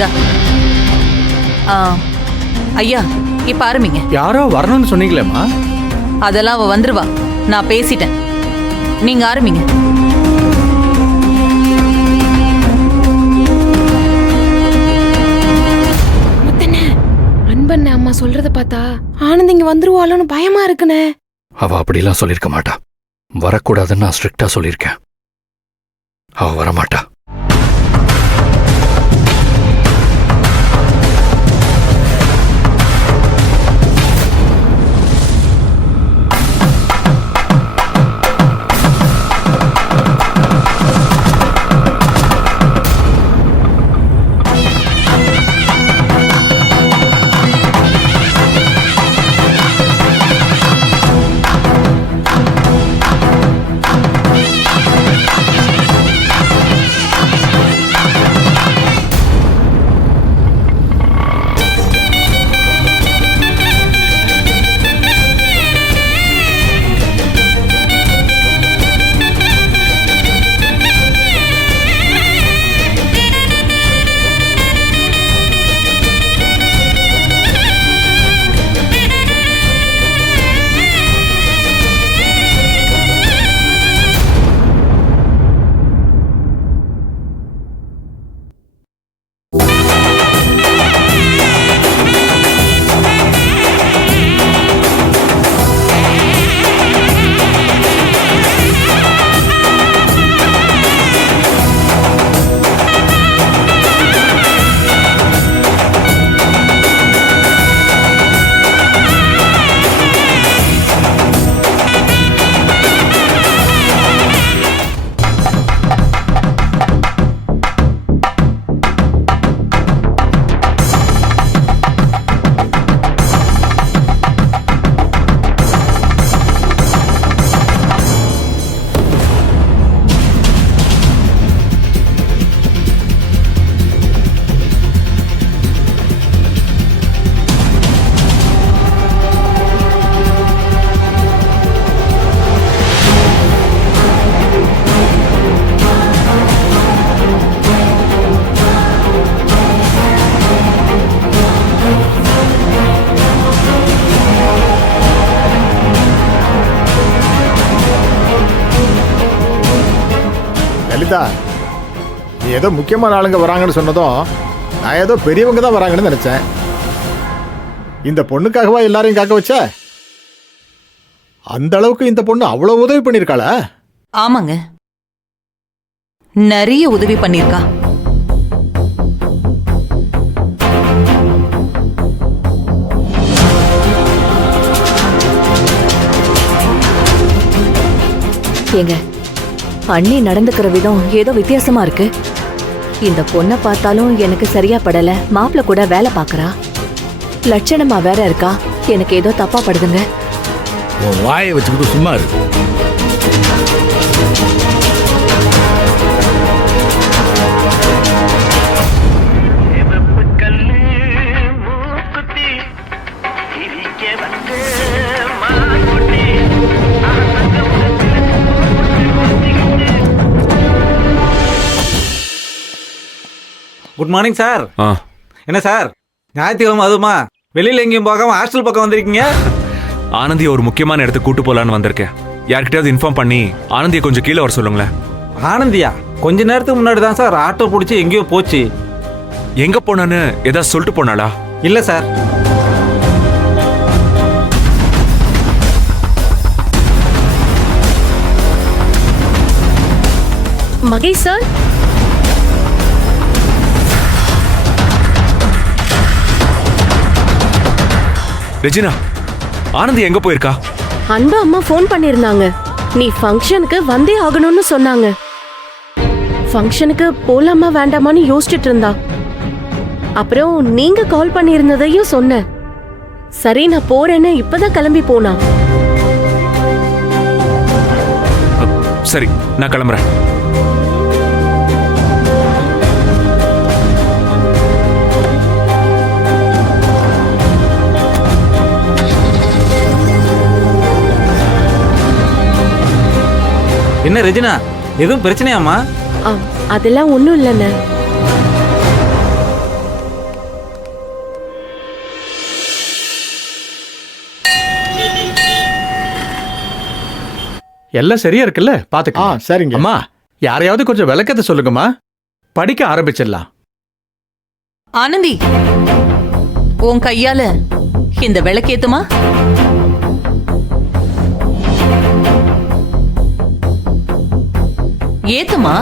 இந்தா. ஐயா இப்ப ஆரம்பிங்க. யாரோ வரணும்னு சொன்னீங்களேம்மா. அதெல்லாம் அவ வந்துருவா, நான் பேசிட்டேன். நீங்க ஆரம்பிங்க. அன்பண்ண அம்மா சொல்றத பார்த்தா ஆனந்த் இங்க வந்துருவாளோன்னு பயமா இருக்குனே. அவ அப்படிலாம் சொல்லிருக்க மாட்டா. வரக்கூடாதுன்னு நான் ஸ்ட்ரிக்டா சொல்லியிருக்கேன். அவ வரமாட்டா. லலிதா, நீ ஏதோ முக்கியமான ஆளுங்க வராங்கன்னு சொன்னதும் நான் ஏதோ பெரியவங்க தான் வராங்கன்னு நினைச்சேன். இந்த பொண்ணுக்காகவா எல்லாரையும் காக்க வச்ச? அந்த அளவுக்கு இந்த பொண்ணு அவ்வளவு உதவி பண்ணிருக்காளா? ஆமாங்க, நிறைய உதவி பண்ணிருக்கா. ஏங்க, அண்ணி நடந்துக்கிற விதம் ஏதோ வித்தியாசமா இருக்கு. இந்த பொண்ணை பார்த்தாலும் எனக்கு சரியா படல. மாப்பிள்ள கூட வேலை பாக்குறா, லட்சணமா வேற இருக்கா. எனக்கு ஏதோ தப்பா படுதுங்க. வாயை வச்சுக்கிட்டு சும்மா இருக்கு. Good morning sir. என்ன சார் ஞாயிற்றுக்கிழமை அதுமா வெளியில எங்கேயும் போகாம ஹாஸ்டல் பக்கம் வந்திருக்கீங்க? ஆனந்தி ஒரு முக்கியமான இடத்துக்கு கூட்டு போலான்னு வந்திருக்கேன். யார்கிட்டயாவது இன்ஃபார்ம் பண்ணி ஆனந்தியை கொஞ்சம் கீழே வர சொல்லுங்களேன். ஆனந்தியா? கொஞ்ச நேரத்துக்கு முன்னாடி தான் சார் ஆட்டோ பிடிச்சி எங்கேயோ போச்சு. எங்க போனான்னு ஏதாவது சொல்லிட்டு போனாளா? இல்ல sir. Mahesh sir, Regina, Anandhi எங்க போயிருக்கா? அன்பு அம்மா ஃபோன் பண்ணிருந்தாங்க. நீ ஃபங்க்ஷனுக்கு வந்தே ஆகணும்னு சொன்னாங்க. ஃபங்க்ஷனுக்கு போலாமா வேண்டாமான்னு யோசிச்சுட்டு இருந்தா. அப்புறம் நீங்க கால் பண்ணியிருந்ததையும் சொன்ன. சரி நான் போறேன்னு இப்பதான் கிளம்பி போனா. சரி, நான் கிளம்புறேன். என்ன ரெஜினா, எதுவும் பிரச்சனையாமா? அதெல்லாம் ஒண்ணும் இல்லைண்ண. எல்லாம் சரியா இருக்குல்ல ஆ பாத்துக்கலாம். சரிங்க. அம்மா யாரையாவது கொஞ்சம் விளக்கத்தை சொல்லுங்கம்மா, படிக்க ஆரம்பிச்சிடலாம். ஆனந்தி உன் கையால இந்த விளக்கேத்துமா. ஏத்துமா.